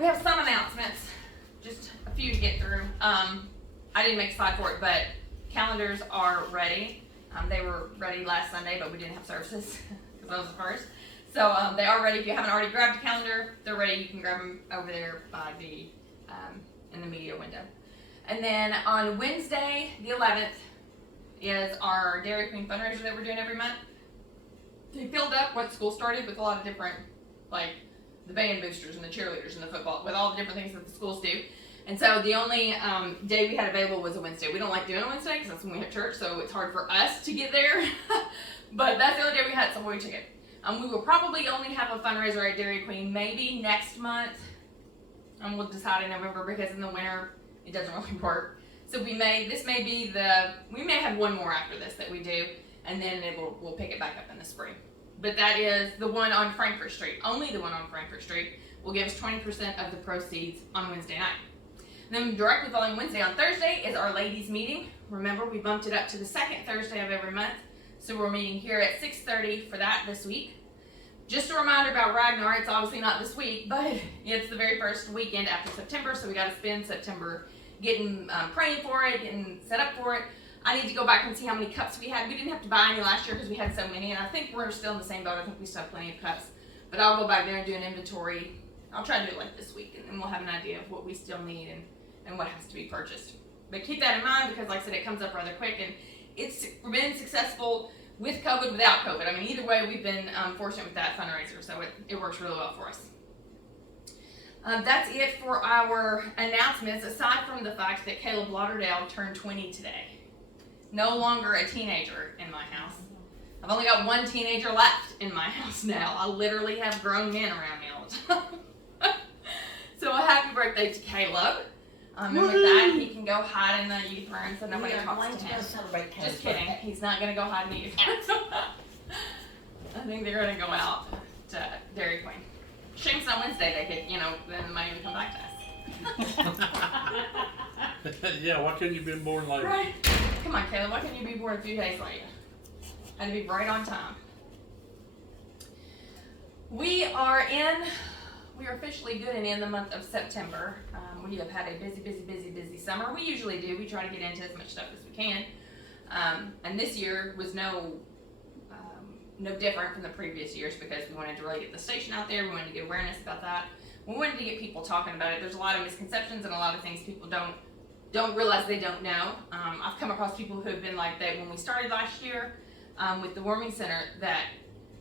we have some announcements, just a few to get through. I didn't make a slide for it, but calendars are ready. They were ready last Sunday, but we didn't have services because that was the first. So they are ready. If you haven't already grabbed a calendar, they're ready. You can grab them over there by the in the media window. And then on Wednesday, the 11th, is our Dairy Queen fundraiser that we're doing every month. They filled up once school started with a lot of different, like the band boosters and the cheerleaders and the football, with all the different things that the schools do. And so the only day we had available was a Wednesday. We don't like doing a Wednesday because that's when we have church, so it's hard for us to get there. But that's the only day we had, so we took it. We will probably only have a fundraiser at Dairy Queen maybe next month. We'll decide in November because in the winter it doesn't really work. So we may have one more after this that we do, and then we'll pick it back up in the spring. But that is the one on Frankfort Street. Only the one on Frankfort Street will give us 20% of the proceeds on Wednesday night. And then directly following Wednesday on Thursday is our ladies meeting. Remember, we bumped it up to the second Thursday of every month. So we're meeting here at 6:30 for that this week. Just a reminder about Ragnar, it's obviously not this week, but it's the very first weekend after September, so we got to spend September getting praying for it, getting set up for it. I need to go back and see how many cups we had. We didn't have to buy any last year because we had so many, and I think we're still in the same boat. I think we still have plenty of cups, but I'll go back there and do an inventory. I'll try to do it like this week, and then we'll have an idea of what we still need and what has to be purchased. But keep that in mind because, like I said, it comes up rather quick, and it's been successful with COVID, without COVID. I mean, either way, we've been fortunate with that fundraiser, so it works really well for us. That's it for our announcements, aside from the fact that Caleb Lauderdale turned 20 today. No longer a teenager in my house. I've only got one teenager left in my house now. I literally have grown men around me all the time. So a happy birthday to Caleb. And with that, he can go hide in the youth room so nobody talks to him. Just kidding. He's not going to go hide in the youth room. I think they're going to go out to Dairy Queen. Shame it's on Wednesday. They could, then the money would come back to us. Yeah, why couldn't you be born later? Right. Come on, Caleb. Why couldn't you be born a few days later? Had to be right on time. We are officially good and in the month of September. We have had a busy summer. We usually do. We try to get into as much stuff as we can. And this year was no different from the previous years because we wanted to really get the station out there. We wanted to get awareness about that. We wanted to get people talking about it. There's a lot of misconceptions and a lot of things people don't realize they don't know. I've come across people who have been like that when we started last year with the warming center, that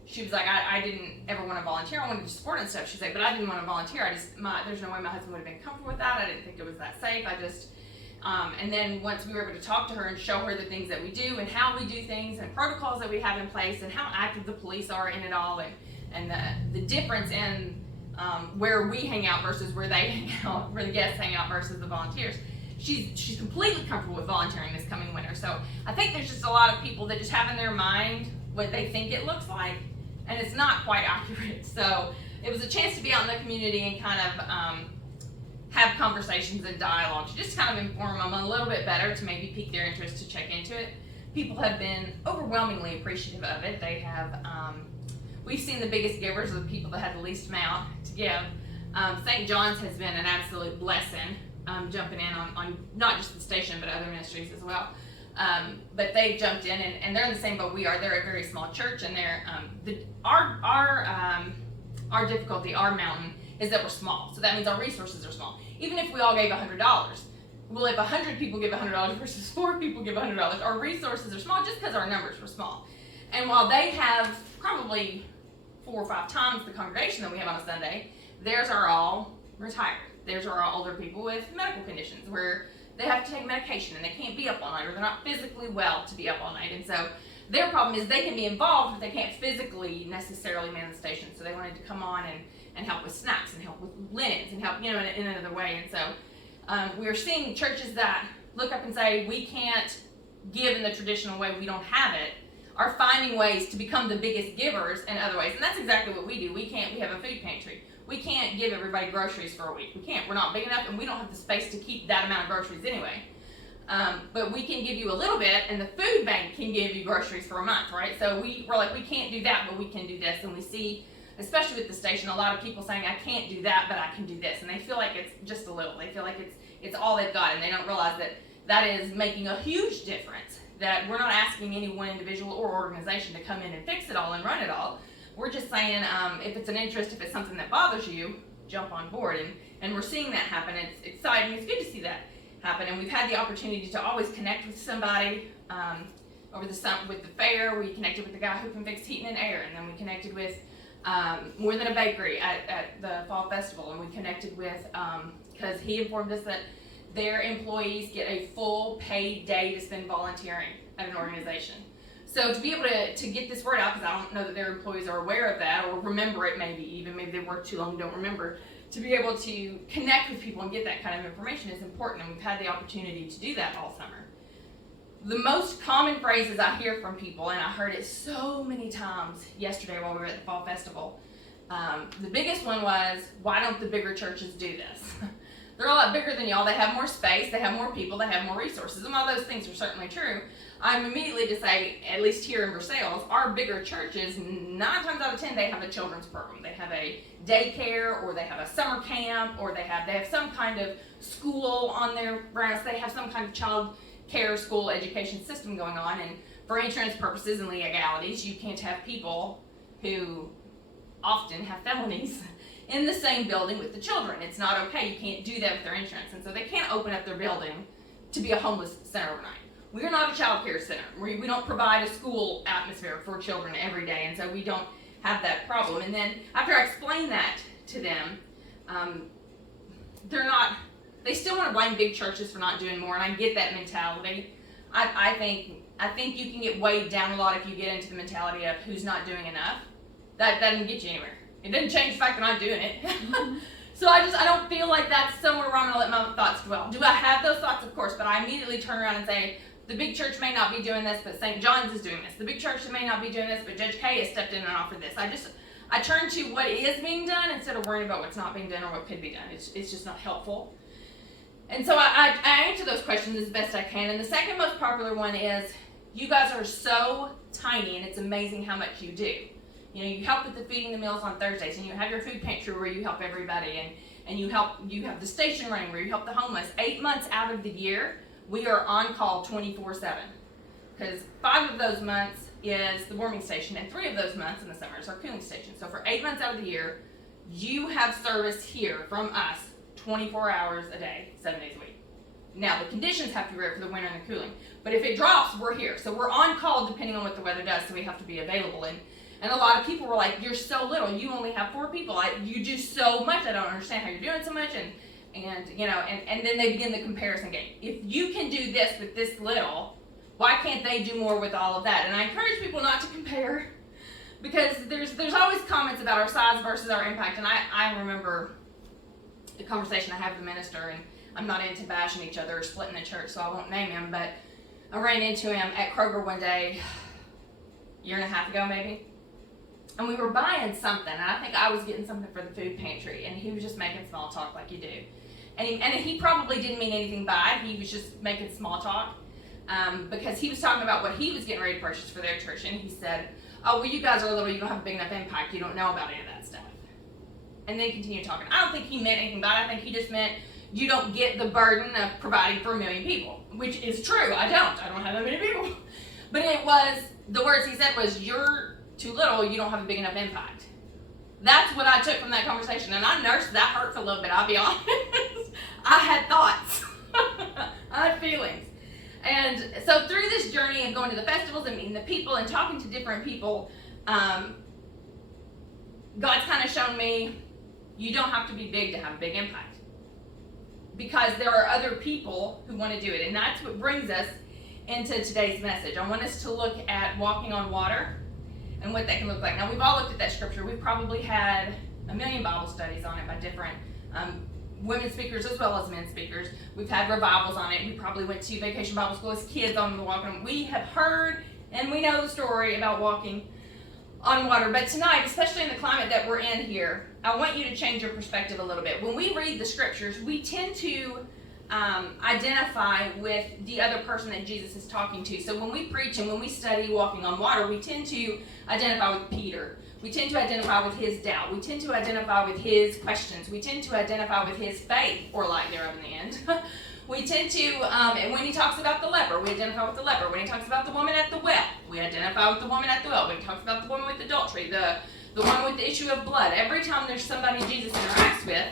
she was like, I didn't ever want to volunteer. I wanted to support and stuff. She's like, but I didn't want to volunteer. There's no way my husband would have been comfortable with that. I didn't think it was that safe. And then once we were able to talk to her and show her the things that we do and how we do things and protocols that we have in place and how active the police are in it all and the difference in where we hang out versus where they hang out, where the guests hang out versus the volunteers. She's completely comfortable with volunteering this coming winter. So I think there's just a lot of people that just have in their mind what they think it looks like, and it's not quite accurate. So it was a chance to be out in the community and kind of have conversations and dialogues, just kind of inform them a little bit better to maybe pique their interest to check into it. People have been overwhelmingly appreciative of it. They have, we've seen the biggest givers of the people that had the least amount to give. St. John's has been an absolute blessing, jumping in on not just the station, but other ministries as well. But they jumped in and they're in the same boat we are. They're a very small church, and they're, our difficulty, our mountain, is that we're small. So that means our resources are small. Even if we all gave $100, well, if 100 people give $100 versus 4 people give $100, our resources are small just because our numbers were small. And while they have probably 4 or 5 times the congregation that we have on a Sunday, theirs are all retired. Theirs are all older people with medical conditions where they have to take medication and they can't be up all night, or they're not physically well to be up all night. And so their problem is they can be involved, but they can't physically necessarily man the station. So they wanted to come on and help with snacks and help with linens and help, in another way. And so we are seeing churches that look up and say, we can't give in the traditional way, we don't have it, are finding ways to become the biggest givers in other ways. And that's exactly what we do. We have a food pantry. We can't give everybody groceries for a week. We can't. We're not big enough, and we don't have the space to keep that amount of groceries anyway. But we can give you a little bit, and the food bank can give you groceries for a month, right? So we're like, we can't do that, but we can do this. And we see especially with the station, a lot of people saying, I can't do that, but I can do this. And they feel like it's just a little. They feel like it's all they've got, and they don't realize that that is making a huge difference, that we're not asking any one individual or organization to come in and fix it all and run it all. We're just saying, if it's an interest, if it's something that bothers you, jump on board. And we're seeing that happen. It's exciting. It's good to see that happen. And we've had the opportunity to always connect with somebody. Over the summer with the fair, we connected with the guy who can fix heating and air, and then we connected with More Than a Bakery at the Fall Festival, and we connected with, because he informed us that their employees get a full paid day to spend volunteering at an organization. So to be able to get this word out, because I don't know that their employees are aware of that or remember it, maybe they work too long and don't remember, to be able to connect with people and get that kind of information is important, and we've had the opportunity to do that all summer. The most common phrases I hear from people, and I heard it so many times yesterday while we were at the Fall Festival, the biggest one was, why don't the bigger churches do this? They're a lot bigger than y'all. They have more space, they have more people, they have more resources, and while those things are certainly true, I'm immediately to say, at least here in Versailles, our bigger churches, 9 times out of 10, they have a children's program. They have a daycare, or they have a summer camp, or they have some kind of school on their grounds. They have some kind of child care school education system going on, and for insurance purposes and legalities, you can't have people who often have felonies in the same building with the children. It's not okay. You can't do that with their insurance, and so they can't open up their building to be a homeless center overnight. We're not a child care center. We don't provide a school atmosphere for children every day, and so we don't have that problem. And then after I explain that to them, they still want to blame big churches for not doing more, and I get that mentality. I think you can get weighed down a lot if you get into the mentality of who's not doing enough. That doesn't get you anywhere. It doesn't change the fact that I'm doing it. So I don't feel like that's somewhere where I'm going to let my thoughts dwell. Do I have those thoughts? Of course, but I immediately turn around and say, the big church may not be doing this, but St. John's is doing this. The big church may not be doing this, but Judge Kay has stepped in and offered this. I turn to what is being done instead of worrying about what's not being done or what could be done. It's just not helpful. And so I answer those questions as best I can. And the second most popular one is, you guys are so tiny and it's amazing how much you do. You know, you help with the feeding the meals on Thursdays, and you have your food pantry where you help everybody, and you have the station running where you help the homeless. 8 months out of the year, we are on call 24/7. Because 5 of those months is the warming station, and 3 of those months in the summer is our cooling station. So for 8 months out of the year, you have service here from us 24 hours a day, 7 days a week. Now, the conditions have to be right for the winter and the cooling. But if it drops, we're here. So we're on call depending on what the weather does, so we have to be available. And a lot of people were like, you're so little. You only have 4 people. You do so much. I don't understand how you're doing so much. And then they begin the comparison game. If you can do this with this little, why can't they do more with all of that? And I encourage people not to compare, because there's always comments about our size versus our impact. And I remember the conversation I had with the minister, and I'm not into bashing each other or splitting the church, so I won't name him, but I ran into him at Kroger one day, a year and a half ago maybe, and we were buying something, and I think I was getting something for the food pantry, and he was just making small talk like you do. And he probably didn't mean anything by it. He was just making small talk, because he was talking about what he was getting ready to purchase for their church, and he said, oh, well, you guys are little, you don't have a big enough impact, you don't know about any of that stuff. And then continue talking. I don't think he meant anything by it. I think he just meant you don't get the burden of providing for 1 million people, which is true. I don't have that many people. But the words he said was, you're too little, you don't have a big enough impact. That's what I took from that conversation, and I nursed that hurt for a little bit, I'll be honest. I had thoughts. I had feelings. And so through this journey of going to the festivals and meeting the people and talking to different people, God's kind of shown me, you don't have to be big to have a big impact, because there are other people who want to do it. And that's what brings us into today's message. I want us to look at walking on water and what that can look like. Now, we've all looked at that scripture. We've probably had 1 million Bible studies on it by different women speakers as well as men speakers. We've had revivals on it. We probably went to Vacation Bible School as kids on the walking. We have heard and we know the story about walking on water. But tonight, especially in the climate that we're in here, I want you to change your perspective a little bit. When we read the scriptures, we tend to identify with the other person that Jesus is talking to. So when we preach and when we study walking on water, we tend to identify with Peter. We tend to identify with his doubt. We tend to identify with his questions. We tend to identify with his faith, or lack thereof in the end. We tend to, and when he talks about the leper, we identify with the leper. When he talks about the woman at the well, we identify with the woman at the well. When he talks about the woman with adultery, the one with the issue of blood. Every time there's somebody Jesus interacts with,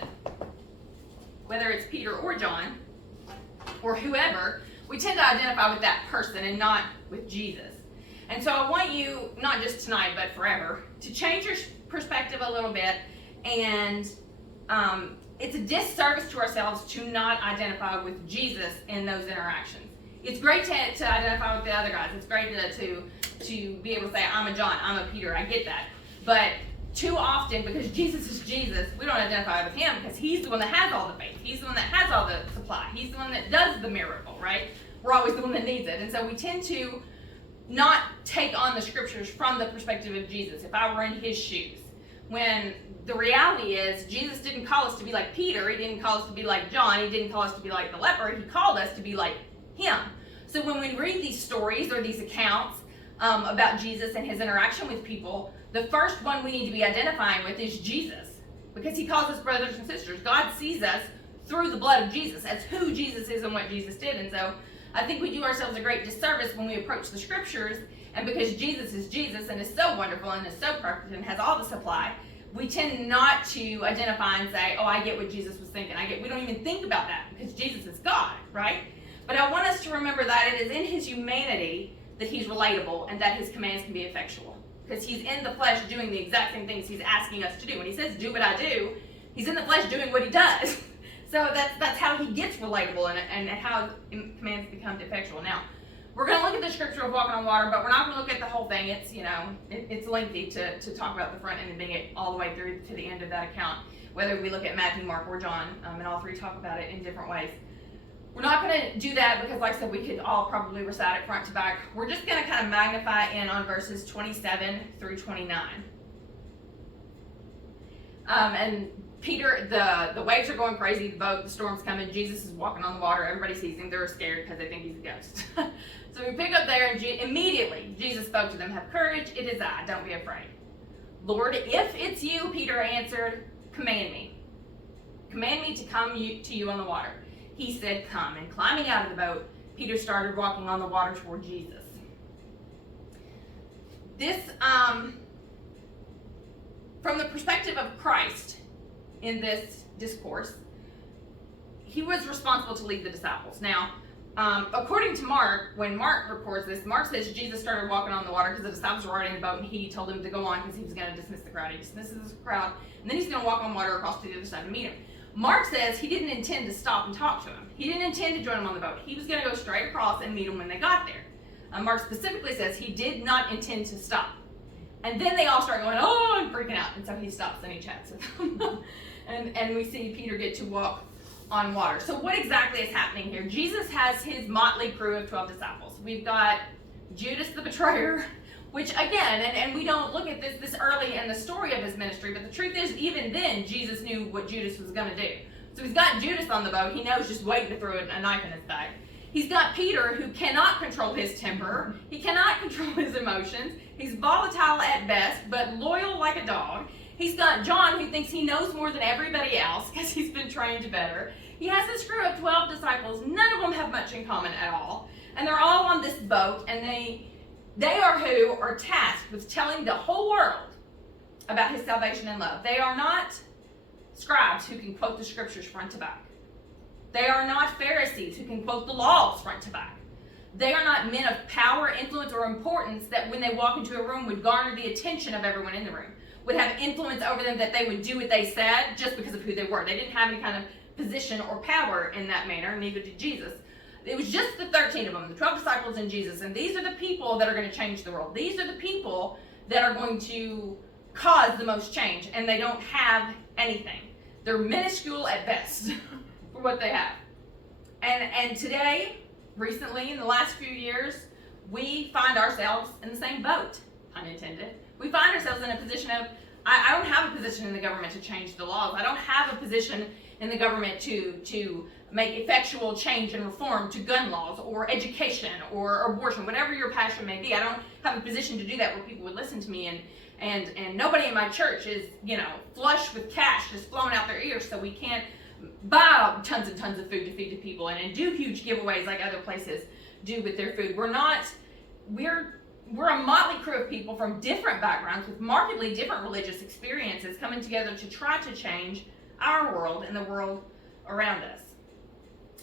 whether it's Peter or John, or whoever, we tend to identify with that person and not with Jesus. And so I want you, not just tonight, but forever, to change your perspective a little bit. And it's a disservice to ourselves to not identify with Jesus in those interactions. It's great to identify with the other guys. It's great to be able to say, I'm a John, I'm a Peter, I get that. But too often, because Jesus is Jesus, we don't identify with him because he's the one that has all the faith. He's the one that has all the supply. He's the one that does the miracle, right? We're always the one that needs it. And so we tend to not take on the scriptures from the perspective of Jesus, if I were in his shoes. When the reality is, Jesus didn't call us to be like Peter. He didn't call us to be like John. He didn't call us to be like the leper. He called us to be like him. So when we read these stories or these accounts about Jesus and his interaction with people, the first one we need to be identifying with is Jesus, because he calls us brothers and sisters. God sees us through the blood of Jesus, as who Jesus is and what Jesus did. And so I think we do ourselves a great disservice when we approach the scriptures, and because Jesus is Jesus and is so wonderful and is so perfect and has all the supply, we tend not to identify and say, oh, I get what Jesus was thinking. We don't even think about that because Jesus is God, right? But I want us to remember that it is in his humanity that he's relatable and that his commands can be effectual. Because he's in the flesh doing the exact same things he's asking us to do. When he says, do what I do, he's in the flesh doing what he does. So that's how he gets relatable and how commands become effectual. Now, we're going to look at the scripture of walking on water, but we're not going to look at the whole thing. It's, it's lengthy to talk about the front end and bring it all the way through to the end of that account, whether we look at Matthew, Mark, or John, and all three talk about it in different ways. We're not going to do that because, like I said, we could all probably recite it front to back. We're just going to kind of magnify in on verses 27 through 29. And Peter, the waves are going crazy, the storm's coming, Jesus is walking on the water, everybody sees him, they're scared because they think he's a ghost. So we pick up there and immediately Jesus spoke to them, have courage, it is I, don't be afraid. Lord, if it's you, Peter answered, command me. Command me to come to you on the water. He said, come. And climbing out of the boat, Peter started walking on the water toward Jesus. This, from the perspective of Christ in this discourse, he was responsible to lead the disciples. Now, according to Mark, when Mark records this, Mark says Jesus started walking on the water because the disciples were already in the boat and he told them to go on because he was going to dismiss the crowd. He dismisses the crowd, and then he's going to walk on water across to the other side and meet him. Mark says he didn't intend to stop and talk to him. He didn't intend to join him on the boat. He was going to go straight across and meet him when they got there. Mark specifically says he did not intend to stop. And then they all start going, oh, and freaking out. And so he stops and he chats with them. and we see Peter get to walk on water. So what exactly is happening here? Jesus has his motley crew of 12 disciples. We've got Judas the betrayer, which again, and we don't look at this early in the story of his ministry, but the truth is, even then, Jesus knew what Judas was going to do. So he's got Judas on the boat. He knows just waiting to throw a knife in his back. He's got Peter, who cannot control his temper. He cannot control his emotions. He's volatile at best, but loyal like a dog. He's got John, who thinks he knows more than everybody else because he's been trained better. He has this crew of 12 disciples. None of them have much in common at all. And they're all on this boat, and they are who are tasked with telling the whole world about his salvation and love. They are not scribes who can quote the scriptures front to back. They are not Pharisees who can quote the laws front to back. They are not men of power, influence, or importance that when they walk into a room would garner the attention of everyone in the room, would have influence over them, that they would do what they said just because of who they were. They didn't have any kind of position or power in that manner, neither did Jesus. It was just the 13 of them, the 12 disciples and Jesus, and these are the people that are going to change the world. These are the people that are going to cause the most change, and they don't have anything. They're minuscule at best for what they have. And today, recently, in the last few years, we find ourselves in the same boat, pun intended. We find ourselves in a position of, I don't have a position in the government to change the laws. I don't have a position in the government to make effectual change and reform to gun laws or education or abortion, whatever your passion may be. I don't have a position to do that where people would listen to me, and nobody in my church is, flush with cash just flowing out their ears, so we can't buy tons and tons of food to feed to people and do huge giveaways like other places do with their food. We're a motley crew of people from different backgrounds with markedly different religious experiences coming together to try to change our world and the world around us.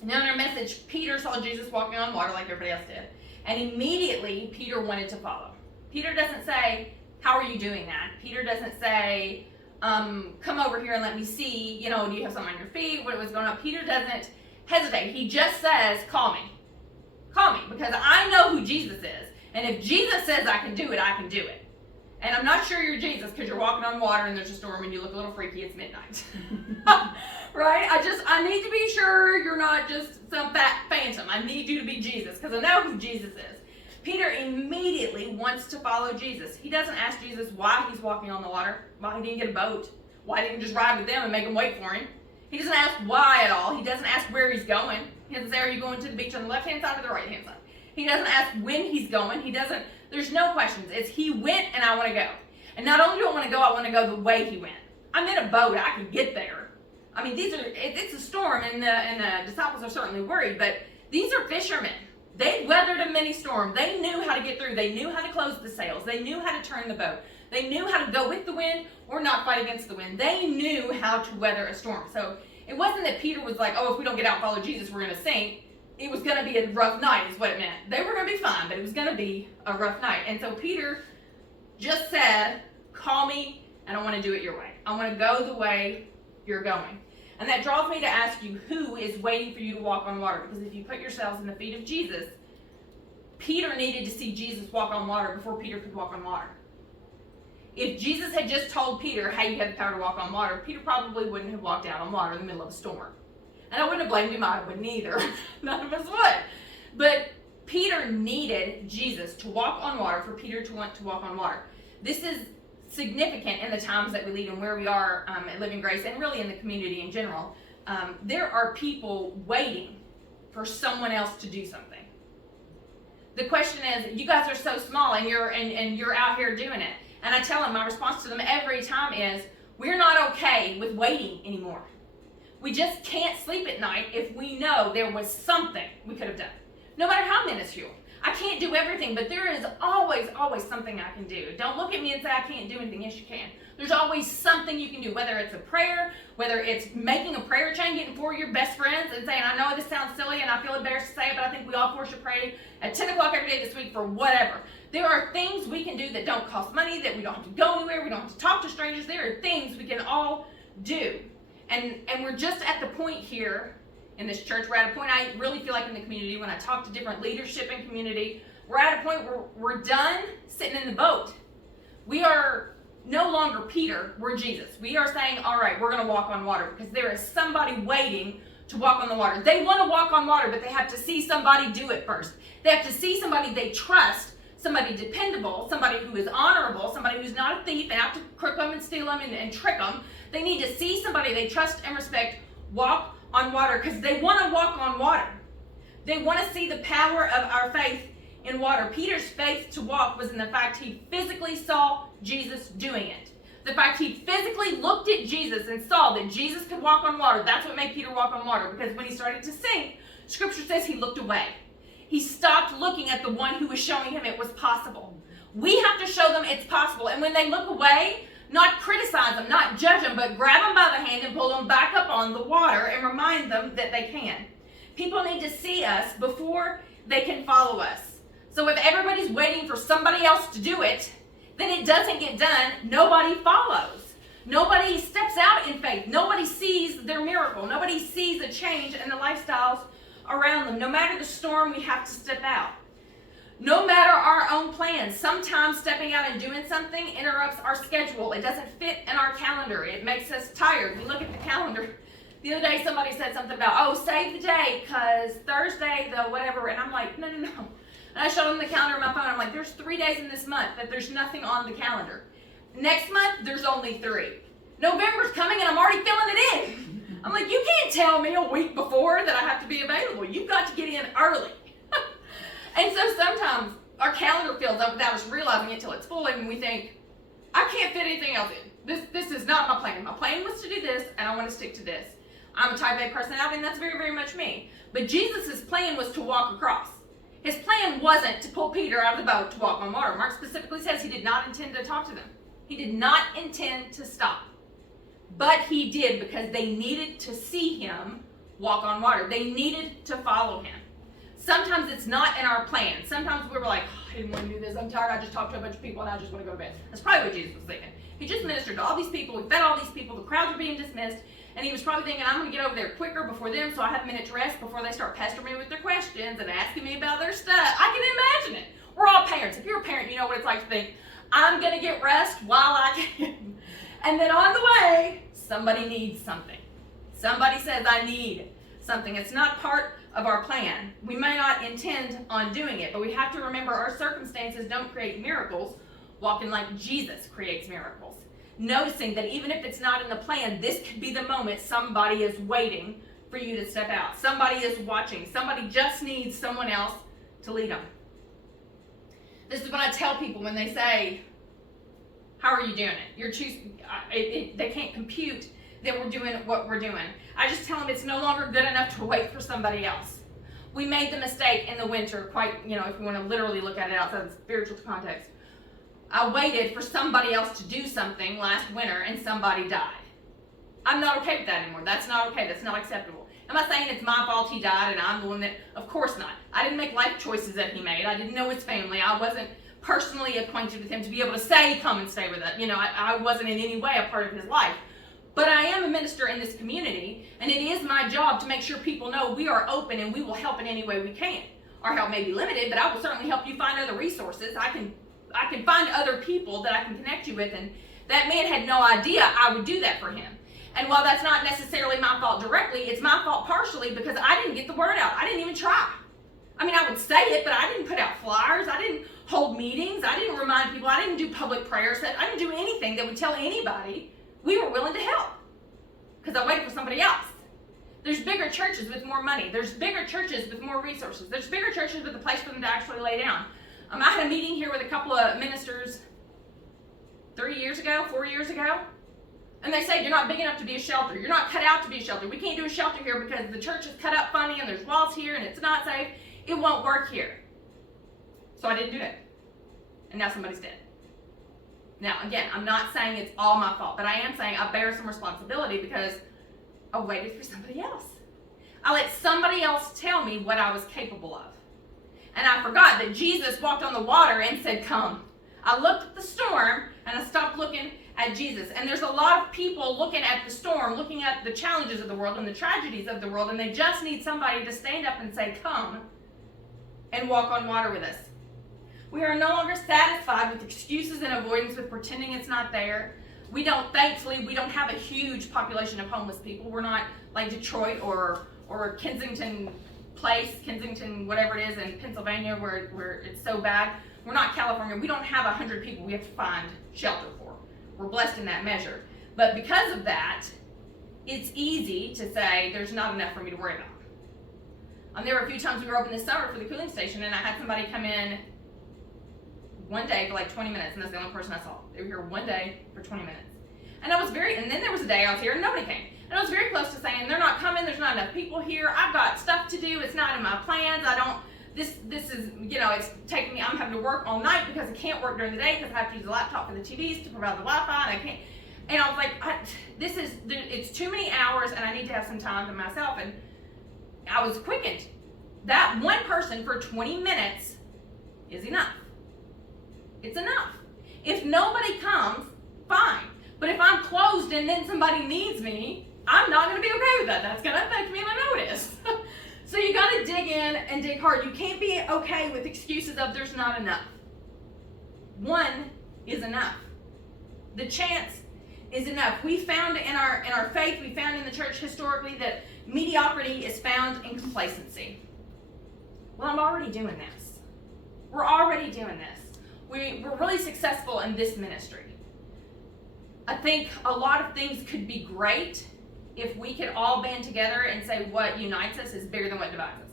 Now in our message, Peter saw Jesus walking on water like everybody else did, and immediately Peter wanted to follow. Peter doesn't say, how are you doing that? Peter doesn't say, come over here and let me see, do you have something on your feet? What was going on? Peter doesn't hesitate. He just says, call me. Call me, because I know who Jesus is. And if Jesus says I can do it, I can do it. And I'm not sure you're Jesus because you're walking on water and there's a storm and you look a little freaky. It's midnight. Right? I need to be sure you're not just some fat phantom. I need you to be Jesus because I know who Jesus is. Peter immediately wants to follow Jesus. He doesn't ask Jesus why he's walking on the water, why he didn't get a boat, why he didn't just ride with them and make them wait for him. He doesn't ask why at all. He doesn't ask where he's going. He doesn't say, are you going to the beach on the left-hand side or the right-hand side? He doesn't ask when he's going. There's no questions. It's he went and I want to go. And not only do I want to go the way he went. I'm in a boat. I can get there. I mean, it's a storm and the disciples are certainly worried, but these are fishermen. They weathered a mini storm. They knew how to get through. They knew how to close the sails. They knew how to turn the boat. They knew how to go with the wind or not fight against the wind. They knew how to weather a storm. So it wasn't that Peter was like, if we don't get out and follow Jesus, we're going to sink. It was going to be a rough night is what it meant. They were going to be fine, but it was going to be a rough night. And so Peter just said, call me, and I want to do it your way. I want to go the way you're going. And that draws me to ask you, who is waiting for you to walk on water? Because if you put yourselves in the feet of Jesus, Peter needed to see Jesus walk on water before Peter could walk on water. If Jesus had just told Peter, hey, you have the power to walk on water, Peter probably wouldn't have walked out on water in the middle of a storm. And I wouldn't have blamed him, I wouldn't either. None of us would. But Peter needed Jesus to walk on water for Peter to want to walk on water. This is significant in the times that we lead and where we are at Living Grace and really in the community in general. There are people waiting for someone else to do something. The question is, you guys are so small and you're out here doing it. And I tell them, my response to them every time is, we're not okay with waiting anymore. We just can't sleep at night if we know there was something we could have done. No matter how minuscule. I can't do everything, but there is always something I can do. Don't look at me and say I can't do anything. Yes, you can. There's always something you can do, whether it's a prayer, whether it's making a prayer chain, getting 4 of your best friends and saying, I know this sounds silly and I feel embarrassed to say it, but I think we all should pray at 10 o'clock every day this week for whatever. There are things we can do that don't cost money, that we don't have to go anywhere, we don't have to talk to strangers. There are things we can all do. And we're just at the point here in this church, we're at a point I really feel like in the community, when I talk to different leadership in community, we're at a point where we're done sitting in the boat. We are no longer Peter, we're Jesus. We are saying, all right, we're going to walk on water because there is somebody waiting to walk on the water. They want to walk on water, but they have to see somebody do it first. They have to see somebody they trust, somebody dependable, somebody who is honorable, somebody who's not a thief and out to crook them and steal them and trick them. They need to see somebody they trust and respect walk on water because they want to walk on water. They want to see the power of our faith in water. Peter's faith to walk was in the fact he physically saw Jesus doing it. The fact he physically looked at Jesus and saw that Jesus could walk on water, that's what made Peter walk on water, because when he started to sink, Scripture says he looked away. He stopped looking at the one who was showing him it was possible. We have to show them it's possible, and when they look away, not criticize them, not judge them, but grab them by the hand and pull them back up on the water and remind them that they can. People need to see us before they can follow us. So if everybody's waiting for somebody else to do it, then it doesn't get done. Nobody follows. Nobody steps out in faith. Nobody sees their miracle. Nobody sees a change in the lifestyles around them. No matter the storm, we have to step out. No matter our own plans, sometimes stepping out and doing something interrupts our schedule. It doesn't fit in our calendar. It makes us tired. We look at the calendar. The other day somebody said something about, save the day because Thursday, the whatever. And I'm like, no. And I showed them the calendar on my phone. I'm like, there's 3 days in this month that there's nothing on the calendar. Next month, there's only 3. November's coming and I'm already filling it in. I'm like, you can't tell me a week before that I have to be available. You've got to get in early. And so sometimes our calendar fills up without us realizing it till it's full, and we think, I can't fit anything else in. This is not my plan. My plan was to do this, and I want to stick to this. I'm a type A personality, and that's very, very much me. But Jesus' plan was to walk across. His plan wasn't to pull Peter out of the boat to walk on water. Mark specifically says he did not intend to talk to them. He did not intend to stop. But he did, because they needed to see him walk on water. They needed to follow him. Sometimes it's not in our plan. Sometimes we were like, I didn't want to do this. I'm tired. I just talked to a bunch of people and I just want to go to bed. That's probably what Jesus was thinking. He just ministered to all these people. He fed all these people. The crowds were being dismissed. And he was probably thinking, I'm going to get over there quicker before them so I have a minute to rest before they start pestering me with their questions and asking me about their stuff. I can imagine it. We're all parents. If you're a parent, you know what it's like to think, I'm going to get rest while I can. And then on the way, somebody needs something. Somebody says, I need something. It's not part of our plan. We may not intend on doing it, but we have to remember our circumstances don't create miracles. Walking like Jesus creates miracles. Noticing that even if it's not in the plan, this could be the moment somebody is waiting for you to step out. Somebody is watching. Somebody just needs someone else to lead them. This is what I tell people when they say, how are you doing it? You're choosing. They can't compute that we're doing what we're doing. I just tell them it's no longer good enough to wait for somebody else. We made the mistake in the winter, if you want to literally look at it outside of the spiritual context. I waited for somebody else to do something last winter and somebody died. I'm not okay with that anymore. That's not okay. That's not acceptable. Am I saying it's my fault he died and I'm the one that, of course not. I didn't make life choices that he made. I didn't know his family. I wasn't personally acquainted with him to be able to say, come and stay with us. I wasn't in any way a part of his life. But I am a minister in this community, and it is my job to make sure people know we are open and we will help in any way we can. Our help may be limited, but I will certainly help you find other resources. I can find other people that I can connect you with, and that man had no idea I would do that for him. And while that's not necessarily my fault directly, it's my fault partially because I didn't get the word out. I didn't even try. I would say it, but I didn't put out flyers. I didn't hold meetings. I didn't remind people. I didn't do public prayers. I didn't do anything that would tell anybody we were willing to help because I waited for somebody else. There's bigger churches with more money. There's bigger churches with more resources. There's bigger churches with a place for them to actually lay down. I had a meeting here with a couple of ministers 4 years ago, and they said, you're not big enough to be a shelter. You're not cut out to be a shelter. We can't do a shelter here because the church is cut up funny and there's walls here and it's not safe. It won't work here. So I didn't do it. And now somebody's dead. Now, again, I'm not saying it's all my fault, but I am saying I bear some responsibility because I waited for somebody else. I let somebody else tell me what I was capable of. And I forgot that Jesus walked on the water and said, come. I looked at the storm and I stopped looking at Jesus. And there's a lot of people looking at the storm, looking at the challenges of the world and the tragedies of the world, and they just need somebody to stand up and say, come and walk on water with us. We are no longer satisfied with excuses and avoidance, with pretending it's not there. Thankfully, we don't have a huge population of homeless people. We're not like Detroit or Kensington Place, Kensington, whatever it is in Pennsylvania where it's so bad. We're not California. We don't have 100 people we have to find shelter for. We're blessed in that measure. But because of that, it's easy to say there's not enough for me to worry about. There were a few times we were open this summer for the cooling station, and I had somebody come in one day for like 20 minutes, and that's the only person I saw. They were here one day for 20 minutes. And then there was a day I was here and nobody came. And I was very close to saying, they're not coming, there's not enough people here, I've got stuff to do, it's not in my plans, this is, it's taking me, I'm having to work all night because I can't work during the day because I have to use the laptop for the TVs to provide the Wi-Fi, and I can't. And I was like, it's too many hours and I need to have some time to myself. And I was quickened. That one person for 20 minutes is enough. It's enough. If nobody comes, fine. But if I'm closed and then somebody needs me, I'm not going to be okay with that. That's going to affect me, and I know it is. So you got to dig in and dig hard. You can't be okay with excuses of there's not enough. One is enough. The chance is enough. We found in our faith, we found in the church historically that mediocrity is found in complacency. Well, I'm already doing this. We're already doing this. We're really successful in this ministry. I think a lot of things could be great if we could all band together and say what unites us is bigger than what divides us.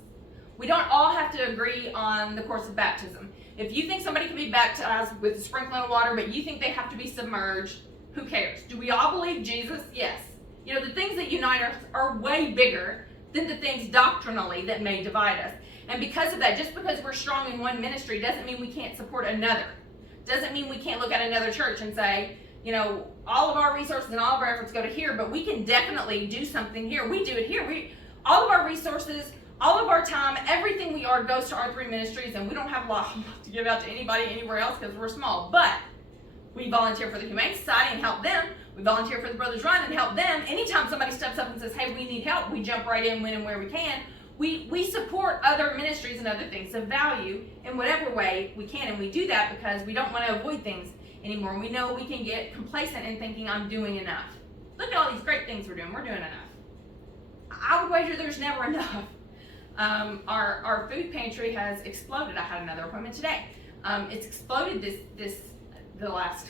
We don't all have to agree on the course of baptism. If you think somebody can be baptized with the sprinkling of water, but you think they have to be submerged, who cares? Do we all believe Jesus? Yes. You know, the things that unite us are way bigger than the things doctrinally that may divide us. And because of that, just because we're strong in one ministry doesn't mean we can't support another. Doesn't mean we can't look at another church and say, you know, all of our resources and all of our efforts go to here, but we can definitely do something here. We do it here. All of our resources, all of our time, everything we are goes to our 3 ministries, and we don't have a lot to give out to anybody anywhere else because we're small. But we volunteer for the Humane Society and help them. We volunteer for the Brothers Run and help them. Anytime somebody steps up and says, hey, we need help, we jump right in when and where we can. We support other ministries and other things of value in whatever way we can, and we do that because we don't want to avoid things anymore. We know we can get complacent in thinking I'm doing enough. Look at all these great things we're doing enough. I would wager there's never enough. Our food pantry has exploded. I had another appointment today. It's exploded the last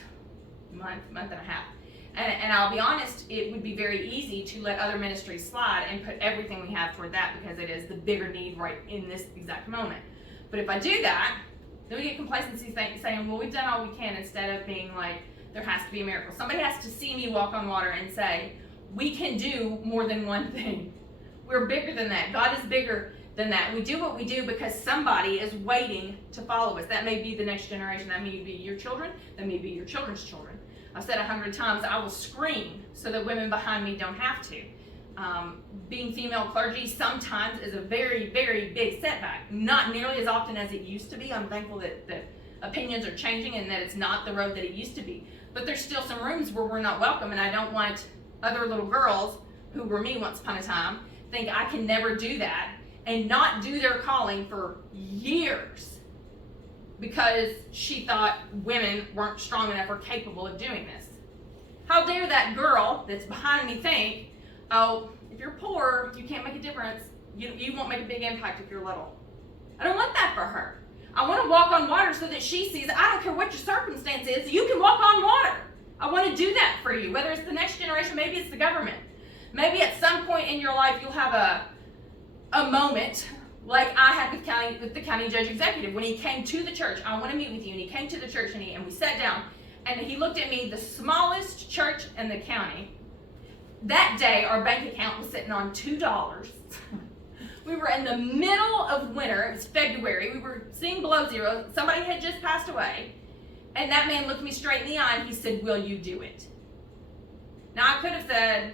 month and a half. And I'll be honest, it would be very easy to let other ministries slide and put everything we have toward that because it is the bigger need right in this exact moment. But if I do that, then we get complacency saying, well, we've done all we can, instead of being like, there has to be a miracle. Somebody has to see me walk on water and say, we can do more than one thing. We're bigger than that. God is bigger than that. We do what we do because somebody is waiting to follow us. That may be the next generation. That may be your children. That may be your children's children. I've said 100 times, I will scream so that women behind me don't have to. Being female clergy sometimes is a very, very big setback. Not nearly as often as it used to be. I'm thankful that opinions are changing and that it's not the road that it used to be. But there's still some rooms where we're not welcome, and I don't want other little girls who were me once upon a time think I can never do that and not do their calling for years because she thought women weren't strong enough or capable of doing this. How dare that girl that's behind me think, oh, if you're poor, you can't make a difference. You won't make a big impact if you're little. I don't want that for her. I want to walk on water so that she sees, I don't care what your circumstance is, you can walk on water. I want to do that for you, whether it's the next generation, maybe it's the government. Maybe at some point in your life you'll have a moment like I had with the county judge executive when he came to the church. I want to meet with you. And he came to the church and we sat down and he looked at me, the smallest church in the county. That day our bank account was sitting on $2. We were in the middle of winter. It was February. We were seeing below zero. Somebody had just passed away. And that man looked me straight in the eye and he said, will you do it? Now I could have said,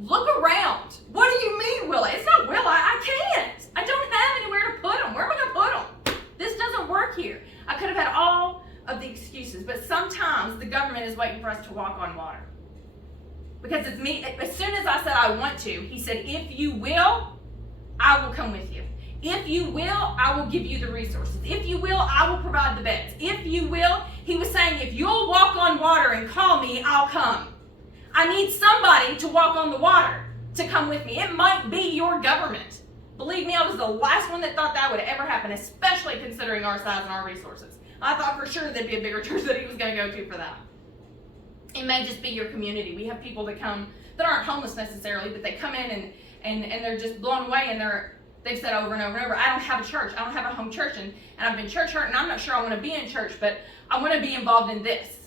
look around. What do you mean, will I? It's not will I. I can't. I don't have anywhere to put them. Where am I going to put them? This doesn't work here. I could have had all of the excuses, but sometimes the government is waiting for us to walk on water. Because it's me. As soon as I said I want to, he said, if you will, I will come with you. If you will, I will give you the resources. If you will, I will provide the beds. If you will, he was saying, if you'll walk on water and call me, I'll come. I need somebody to walk on the water to come with me. It might be your government. Believe me, I was the last one that thought that would ever happen, especially considering our size and our resources. I thought for sure there'd be a bigger church that he was going to go to for that. It may just be your community. We have people that come that aren't homeless necessarily, but they come in and they're just blown away, and they've said over and over and over, I don't have a church. I don't have a home church, and I've been church hurt, and I'm not sure I want to be in church, but I want to be involved in this.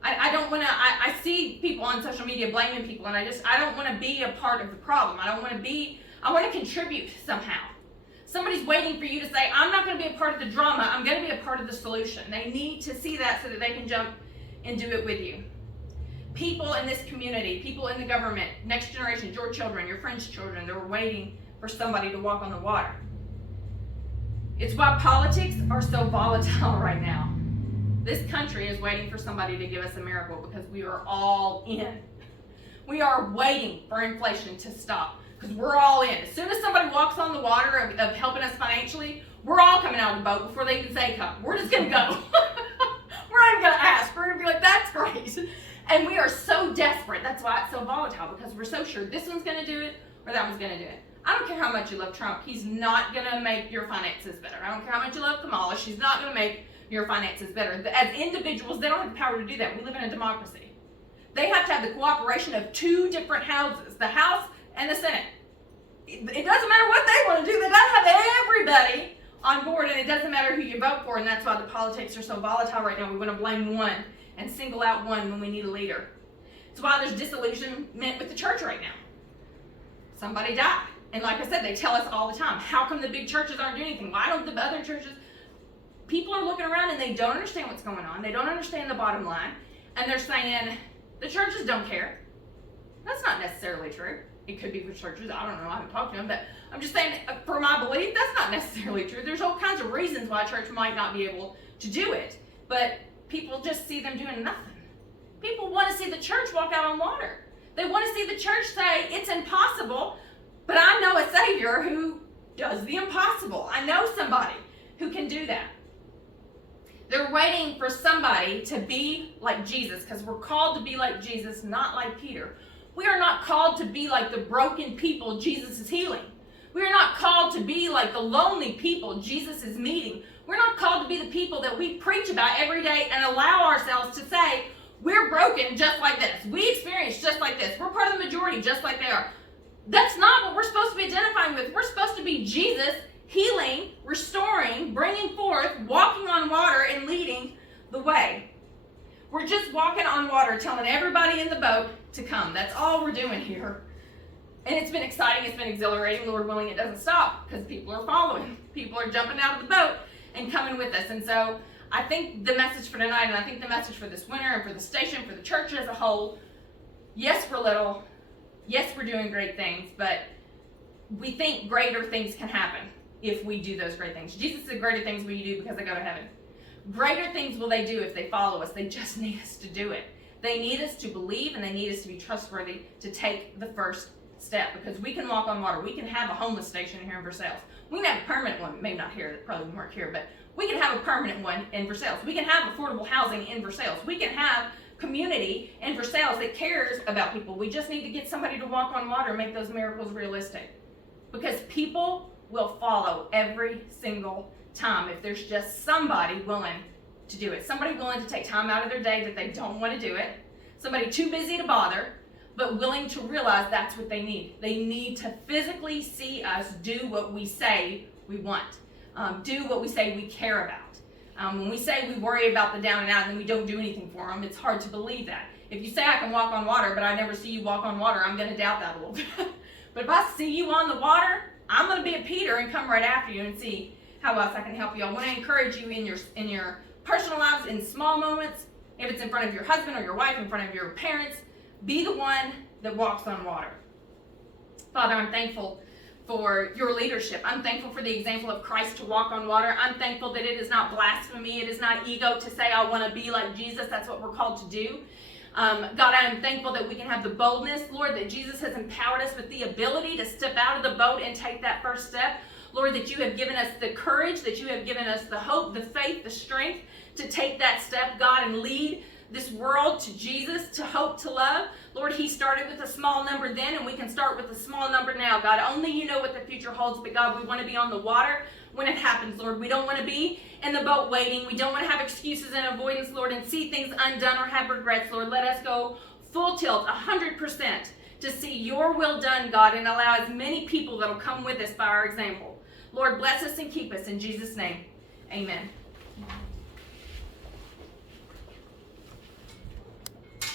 I don't want to, I see people on social media blaming people, and I don't want to be a part of the problem. I want to contribute somehow. Somebody's waiting for you to say, I'm not going to be a part of the drama, I'm going to be a part of the solution. They need to see that so that they can jump and do it with you. People in this community, people in the government, next generation, your children, your friends' children, they're waiting for somebody to walk on the water. It's why politics are so volatile right now. This country is waiting for somebody to give us a miracle because we are all in. We are waiting for inflation to stop because we're all in. As soon as somebody walks on the water of helping us financially, we're all coming out of the boat before they even say come. We're just going to go. We're not even going to ask. We're going to be like, that's great. And we are so desperate. That's why it's so volatile, because we're so sure this one's going to do it or that one's going to do it. I don't care how much you love Trump. He's not going to make your finances better. I don't care how much you love Kamala. She's not going to make your finances better. As individuals, they don't have the power to do that. We live in a democracy. They have to have the cooperation of 2 different houses, the House and the Senate. It doesn't matter what they want to do. They got to have everybody on board, and it doesn't matter who you vote for, and that's why the politics are so volatile right now. We want to blame one and single out one when we need a leader. It's why there's disillusionment with the church right now. Somebody died. And like I said, they tell us all the time, how come the big churches aren't doing anything? Why don't the other churches? People are looking around and they don't understand what's going on. They don't understand the bottom line. And they're saying, the churches don't care. That's not necessarily true. It could be for churches. I don't know. I haven't talked to them. But I'm just saying, for my belief, that's not necessarily true. There's all kinds of reasons why a church might not be able to do it. But people just see them doing nothing. People want to see the church walk out on water. They want to see the church say, it's impossible, but I know a Savior who does the impossible. I know somebody who can do that. They're waiting for somebody to be like Jesus, because we're called to be like Jesus, not like Peter. We are not called to be like the broken people Jesus is healing. We are not called to be like the lonely people Jesus is meeting. We're not called to be the people that we preach about every day and allow ourselves to say, we're broken just like this. We experience just like this. We're part of the majority just like they are. That's not what we're supposed to be identifying with. We're supposed to be Jesus healing, restoring, bringing forth, walking on water, and leading the way. We're just walking on water, telling everybody in the boat to come. That's all we're doing here. And it's been exciting. It's been exhilarating. Lord willing, it doesn't stop, because people are following. People are jumping out of the boat and coming with us. And so I think the message for tonight, and I think the message for this winter and for the station, for the church as a whole, yes, we're little. Yes, we're doing great things, but we think greater things can happen if we do those great things. Jesus said greater things will you do because they go to heaven. Greater things will they do if they follow us. They just need us to do it. They need us to believe, and they need us to be trustworthy to take the first step, because we can walk on water. We can have a homeless station here in Versailles. We can have a permanent one, maybe not here, that probably won't work here, but we can have a permanent one in Versailles. We can have affordable housing in Versailles. We can have community in Versailles that cares about people. We just need to get somebody to walk on water and make those miracles realistic, because people will follow every single time if there's just somebody willing to do it. Somebody willing to take time out of their day that they don't want to do it. Somebody too busy to bother, but willing to realize that's what they need. They need to physically see us do what we say we want. Do what we say we care about. When we say we worry about the down and out and then we don't do anything for them, it's hard to believe that. If you say I can walk on water, but I never see you walk on water, I'm going to doubt that a little bit. But if I see you on the water, I'm going to be a Peter and come right after you and see how else I can help you. I want to encourage you in your personal lives, in small moments, if it's in front of your husband or your wife, in front of your parents, be the one that walks on water. Father, I'm thankful for your leadership. I'm thankful for the example of Christ to walk on water. I'm thankful that it is not blasphemy. It is not ego to say I want to be like Jesus. That's what we're called to do. God, I am thankful that we can have the boldness, Lord, that Jesus has empowered us with the ability to step out of the boat and take that first step. Lord, that you have given us the courage, that you have given us the hope, the faith, the strength to take that step, God, and lead this world to Jesus, to hope, to love. Lord, he started with a small number then, and we can start with a small number now. God, only you know what the future holds, but God, we want to be on the water when it happens, Lord. We don't want to be in the boat waiting. We don't want to have excuses and avoidance, Lord, and see things undone or have regrets, Lord. Let us go full tilt, 100%, to see your will done, God, and allow as many people that will come with us by our example. Lord, bless us and keep us in Jesus' name. Amen.